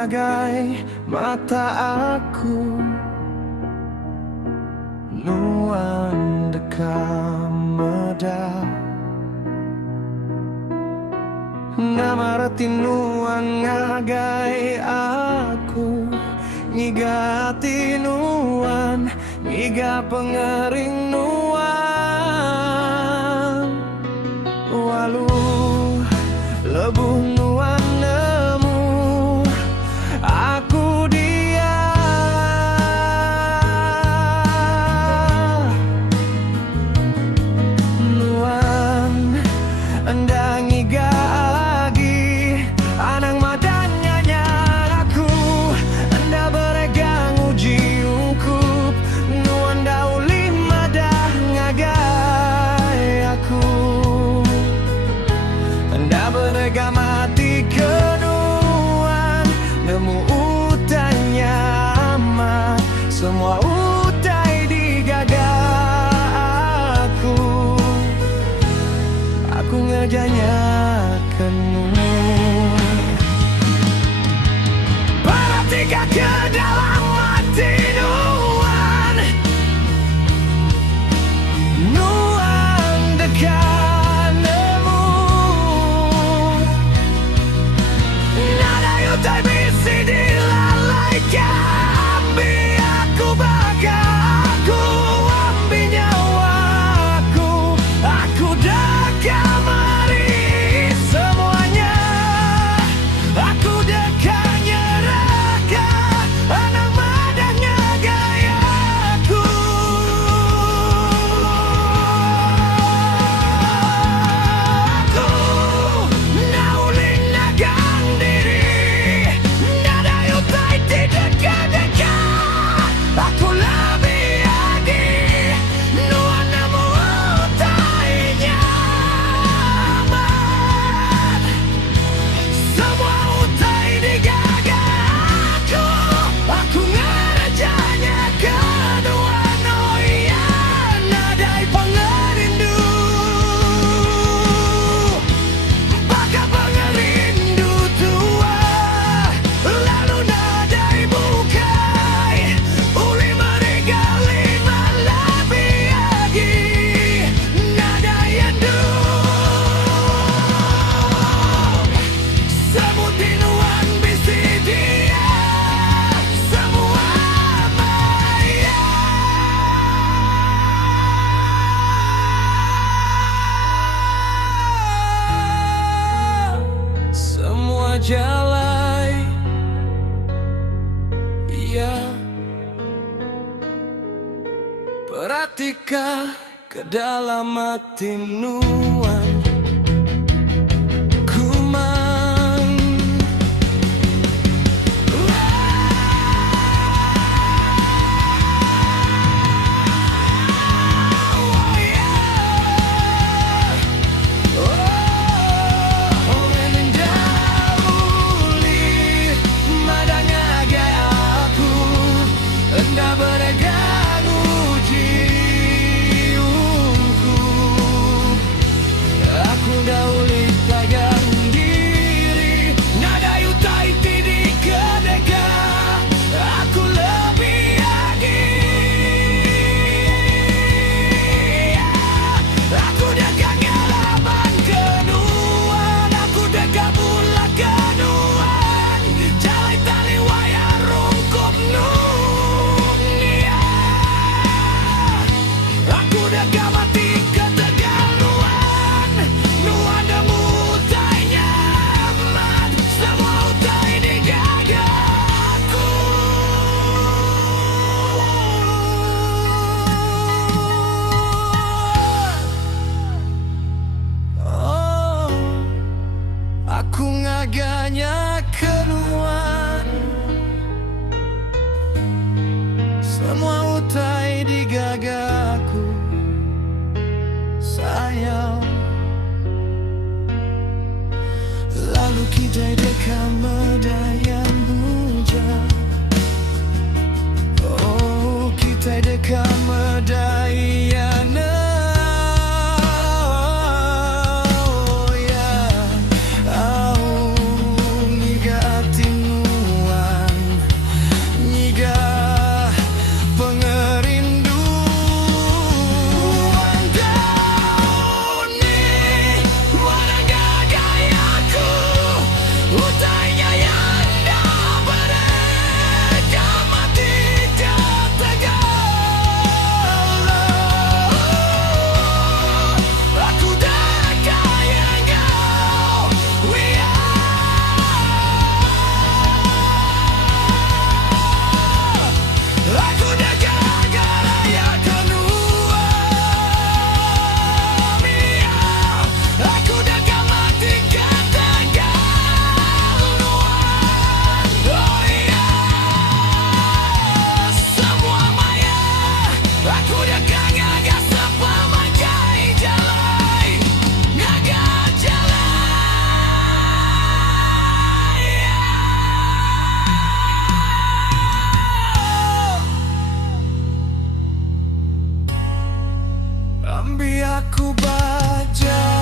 ngagai mata aku, nuan dekam meda ngamarati nuan ngagai aku, ngigati nuan ngiga pengering nuan walu lebuh nuan nemu aku dia nuan endang ngiga agi anang madannya nyang aku enda beregang uji ungkup nuan dauli madah ngagai aku enda beregang mati kenuan nemu utanya amat semua utai digaga aku ngejanya kenu perhatikan ke dalam hati nuan nuan dekat nemu nada yutai bisi dilalaikan ambil aku bakal aku ambil nyawaku aku dekat mari semuanya aku dekat nyerahkan anak madahnya gayaku aku naulin nagang diri nada yutai tidak dekat aku lebih adi nuan nemu utainya amat semua utai digaga aku ngerajanya kedua noya nadai pengerindu bakal pengerindu tua lalu nadai bukai uli merigali malabi lagi nadai endu sebutin nuan bisi dia semua maya semua jalai ya perhatikan ke dalam hati nuan kuman oh yeah oh menjauhi madangnya gaya aku enda beregang uji ungkup biar ku baca